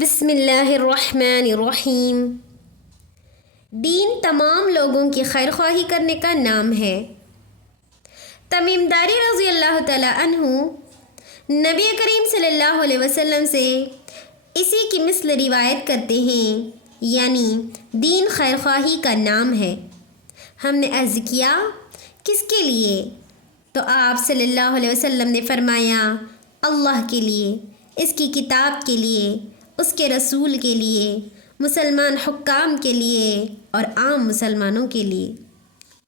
بسم اللہ الرحمن الرحیم۔ دین تمام لوگوں کی خیر خواہی کرنے کا نام ہے۔ تمیم داری رضی اللہ تعالیٰ عنہ نبی کریم صلی اللہ علیہ وسلم سے اسی کی مثل روایت کرتے ہیں، یعنی دین خیر خواہی کا نام ہے۔ ہم نے عرض کیا کس کے لیے؟ تو آپ صلی اللہ علیہ وسلم نے فرمایا اللہ کے لیے، اس کی کتاب کے لیے، اس کے رسول کے لیے، مسلمان حکام کے لیے اور عام مسلمانوں کے لیے۔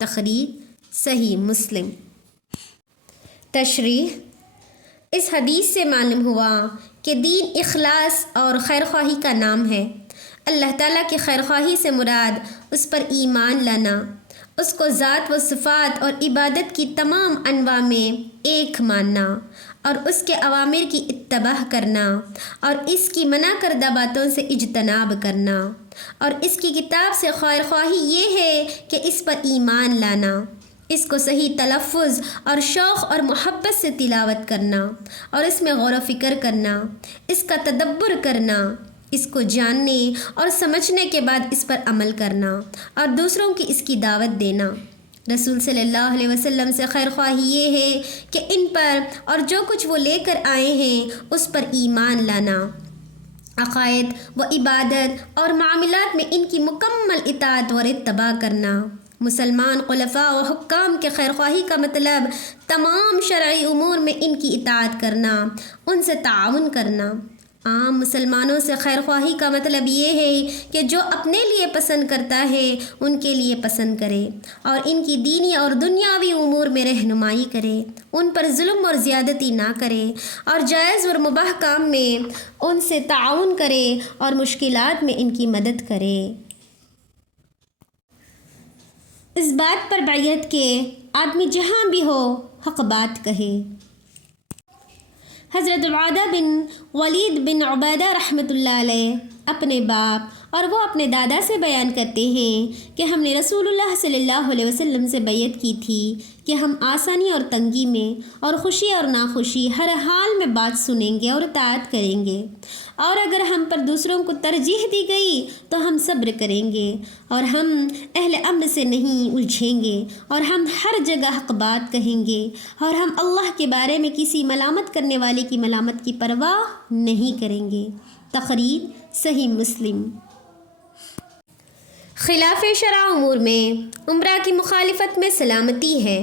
تخریج صحیح مسلم۔ تشریح: اس حدیث سے معلوم ہوا کہ دین اخلاص اور خیر خواہی کا نام ہے۔ اللہ تعالیٰ کی خیر خواہی سے مراد اس پر ایمان لانا، اس کو ذات و صفات اور عبادت کی تمام انواع میں ایک ماننا اور اس کے اوامر کی اتباع کرنا اور اس کی منع کردہ باتوں سے اجتناب کرنا، اور اس کی کتاب سے خیر خواہی یہ ہے کہ اس پر ایمان لانا، اس کو صحیح تلفظ اور شوق اور محبت سے تلاوت کرنا اور اس میں غور و فکر کرنا، اس کا تدبر کرنا، اس کو جاننے اور سمجھنے کے بعد اس پر عمل کرنا اور دوسروں کی اس کی دعوت دینا۔ رسول صلی اللہ علیہ وسلم سے خیر خواہی یہ ہے کہ ان پر اور جو کچھ وہ لے کر آئے ہیں اس پر ایمان لانا، عقائد و عبادت اور معاملات میں ان کی مکمل اطاعت اور اتباع کرنا۔ مسلمان خلفاء و حکام کے خیر خواہی کا مطلب تمام شرعی امور میں ان کی اطاعت کرنا، ان سے تعاون کرنا۔ عام مسلمانوں سے خیر خواہی کا مطلب یہ ہے کہ جو اپنے لیے پسند کرتا ہے ان کے لیے پسند کرے اور ان کی دینی اور دنیاوی امور میں رہنمائی کرے، ان پر ظلم اور زیادتی نہ کرے اور جائز اور مباح کام میں ان سے تعاون کرے اور مشکلات میں ان کی مدد کرے۔ اس بات پر بیعت کہ آدمی جہاں بھی ہو حق بات کہے۔ حضرت عبادہ بن ولید بن عبادہ رحمۃ اللہ علیہ اپنے باپ اور وہ اپنے دادا سے بیان کرتے ہیں کہ ہم نے رسول اللہ صلی اللہ علیہ وسلم سے بیعت کی تھی کہ ہم آسانی اور تنگی میں اور خوشی اور ناخوشی ہر حال میں بات سنیں گے اور اطاعت کریں گے، اور اگر ہم پر دوسروں کو ترجیح دی گئی تو ہم صبر کریں گے اور ہم اہل امر سے نہیں الجھیں گے اور ہم ہر جگہ حق بات کہیں گے اور ہم اللہ کے بارے میں کسی ملامت کرنے والے کی ملامت کی پرواہ نہیں کریں گے۔ تخریج صحیح مسلم۔ خلاف شرع امور میں عمرہ کی مخالفت میں سلامتی ہے۔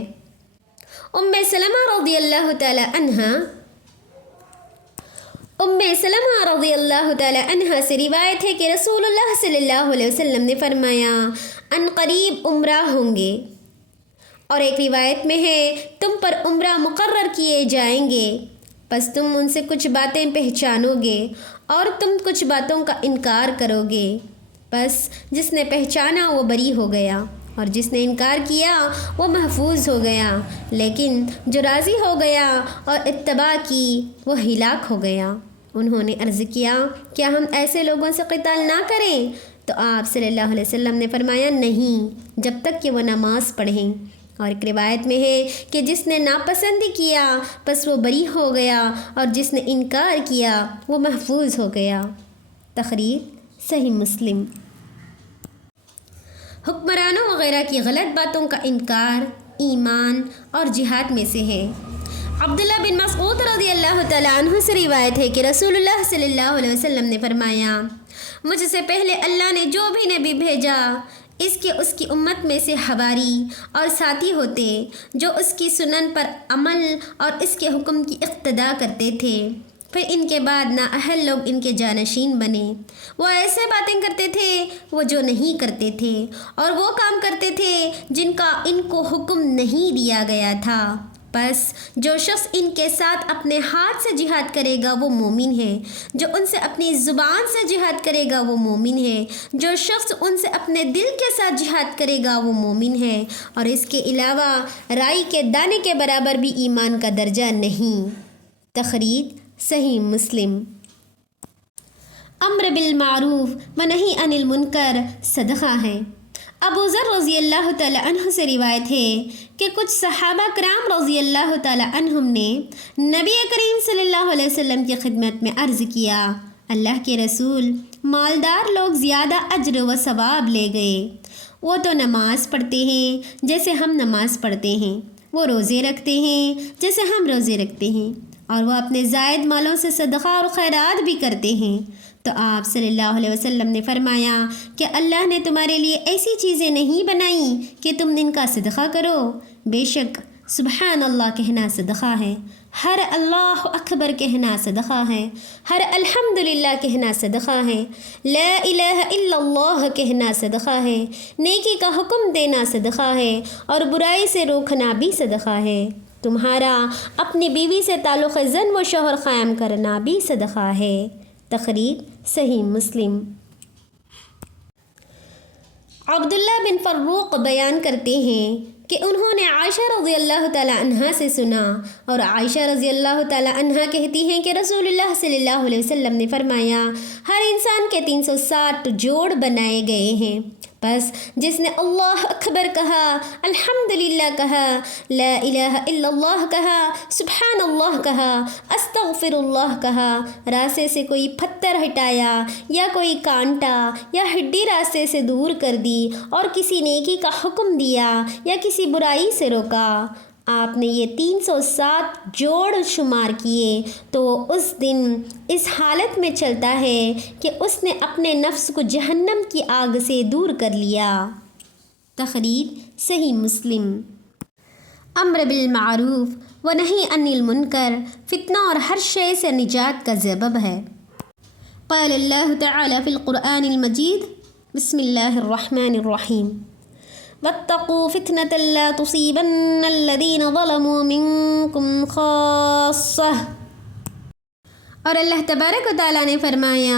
ام سلمہ رضی اللہ تعالی عنہ سے روایت ہے کہ رسول اللہ صلی اللہ علیہ وسلم نے فرمایا ان قریب عمرہ ہوں گے، اور ایک روایت میں ہے تم پر عمرہ مقرر کیے جائیں گے، پس تم ان سے کچھ باتیں پہچانو گے اور تم کچھ باتوں کا انکار کرو گے، بس جس نے پہچانا وہ بری ہو گیا اور جس نے انکار کیا وہ محفوظ ہو گیا، لیکن جو راضی ہو گیا اور اتباع کی وہ ہلاک ہو گیا۔ انہوں نے عرض کیا کیا ہم ایسے لوگوں سے قتال نہ کریں؟ تو آپ صلی اللہ علیہ وسلم نے فرمایا نہیں، جب تک کہ وہ نماز پڑھیں۔ اور ایک روایت میں ہے کہ جس نے ناپسند کیا پس وہ بری ہو گیا اور جس نے انکار کیا وہ محفوظ ہو گیا۔ تخریج صحیح مسلم۔ حکمرانوں وغیرہ کی غلط باتوں کا انکار ایمان اور جہاد میں سے ہے۔ عبداللہ بن مسعود رضی اللہ تعالیٰ عنہ سے روایت ہے کہ رسول اللہ صلی اللہ علیہ وسلم نے فرمایا مجھ سے پہلے اللہ نے جو بھی نبی بھیجا اس کی امت میں سے حواری اور ساتھی ہوتے جو اس کی سنن پر عمل اور اس کے حکم کی اقتداء کرتے تھے، پھر ان کے بعد نااہل لوگ ان کے جانشین بنے۔ وہ ایسے باتیں کرتے تھے وہ جو نہیں کرتے تھے اور وہ کام کرتے تھے جن کا ان کو حکم نہیں دیا گیا تھا، بس جو شخص ان کے ساتھ اپنے ہاتھ سے جہاد کرے گا وہ مومن ہے، جو ان سے اپنی زبان سے جہاد کرے گا وہ مومن ہے، جو شخص ان سے اپنے دل کے ساتھ جہاد کرے گا وہ مومن ہے، اور اس کے علاوہ رائی کے دانے کے برابر بھی ایمان کا درجہ نہیں۔ تخریج صحیح مسلم۔ امر بالمعروف و نہی عن المنکر صدقہ ہے۔ ابو ذر رضی اللہ تعالی عنہ سے روایت ہے کہ کچھ صحابہ کرام رضی اللہ تعالی عنہم نے نبی کریم صلی اللہ علیہ وسلم کی خدمت میں عرض کیا اللہ کے رسول، مالدار لوگ زیادہ اجر و ثواب لے گئے۔ وہ تو نماز پڑھتے ہیں جیسے ہم نماز پڑھتے ہیں، وہ روزے رکھتے ہیں جیسے ہم روزے رکھتے ہیں، اور وہ اپنے زائد مالوں سے صدقہ اور خیرات بھی کرتے ہیں۔ تو آپ صلی اللہ علیہ وسلم نے فرمایا کہ اللہ نے تمہارے لیے ایسی چیزیں نہیں بنائیں کہ تم ان کا صدقہ کرو۔ بے شک سبحان اللہ کہنا صدقہ ہے، ہر اللہ اکبر کہنا صدقہ ہے، ہر الحمدللہ کہنا صدقہ ہے، لا الہ الا اللہ کہنا صدقہ ہے، نیکی کا حکم دینا صدقہ ہے، اور برائی سے روکنا بھی صدقہ ہے۔ تمہارا اپنی بیوی سے تعلق زن و شوہر قائم کرنا بھی صدقہ ہے۔ تخریج صحیح مسلم۔ عبداللہ بن فروق بیان کرتے ہیں کہ انہوں نے عائشہ رضی اللہ تعالی عنہا سے سنا، اور عائشہ رضی اللہ تعالی عنہا کہتی ہیں کہ رسول اللہ صلی اللہ علیہ وسلم نے فرمایا، ہر انسان کے 360 جوڑ بنائے گئے ہیں، بس جس نے اللہ اکبر کہا، الحمدللہ کہا، لا الہ الا اللہ کہا، سبحان اللہ کہا، استغفر اللہ کہا، راستے سے کوئی پتھر ہٹایا یا کوئی کانٹا یا ہڈی راستے سے دور کر دی، اور کسی نیکی کا حکم دیا یا کسی برائی سے روکا، آپ نے یہ 360 جوڑ شمار کیے، تو اس دن اس حالت میں چلتا ہے کہ اس نے اپنے نفس کو جہنم کی آگ سے دور کر لیا۔ تخریج صحیح مسلم۔ امر بالمعروف و نہی عن المنکر فتنہ اور ہر شے سے نجات کا سبب ہے۔ قال اللہ تعالی فی القرآن المجید، بسم اللہ الرحمن الرحیم، واتقوا فتنة لا تصيبن الذين ظلموا منكم خاصة۔ اور اللہ تبارک و تعالیٰ نے فرمایا،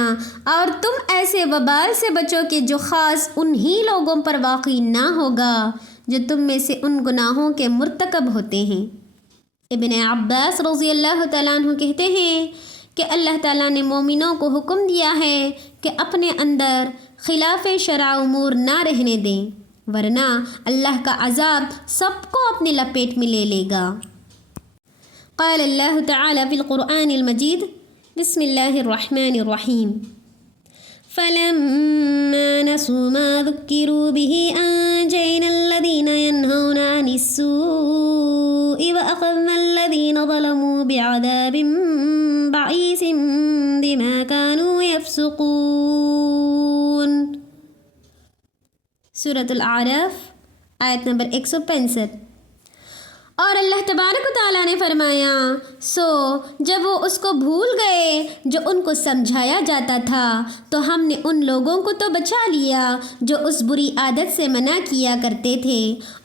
اور تم ایسے وبال سے بچو کہ جو خاص انہی لوگوں پر واقع نہ ہوگا جو تم میں سے ان گناہوں کے مرتکب ہوتے ہیں۔ ابن عباس رضی اللہ تعالیٰ عنہ کہتے ہیں کہ اللہ تعالیٰ نے مومنوں کو حکم دیا ہے کہ اپنے اندر خلاف شرع امور نہ رہنے دیں، ورنہ اللہ کا عذاب سب کو اپنی لپیٹ میں لے لے گا۔ قال اللہ تعالی فی القرآن المجید، بسم اللہ الرحمن الرحیم، فَلَمَّا نَسُوا مَا ذُكِّرُوا بِهِ أَنجَيْنَا الَّذِينَ يَنْهَوْنَ عَنِ السُّوءِ وَأَخَذْنَا الَّذِينَ ظَلَمُوا بِعَذَابٍ بَئِيسٍ بِمَا كَانُوا يَفْسُقُونَ۔ سورۃ الاعراف آیت نمبر 165۔ اور اللہ تبارک و تعالیٰ نے فرمایا، سو جب وہ اس کو بھول گئے جو ان کو سمجھایا جاتا تھا، تو ہم نے ان لوگوں کو تو بچا لیا جو اس بری عادت سے منع کیا کرتے تھے،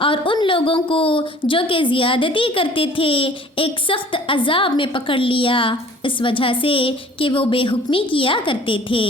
اور ان لوگوں کو جو کہ زیادتی کرتے تھے ایک سخت عذاب میں پکڑ لیا، اس وجہ سے کہ وہ بے حکمی کیا کرتے تھے۔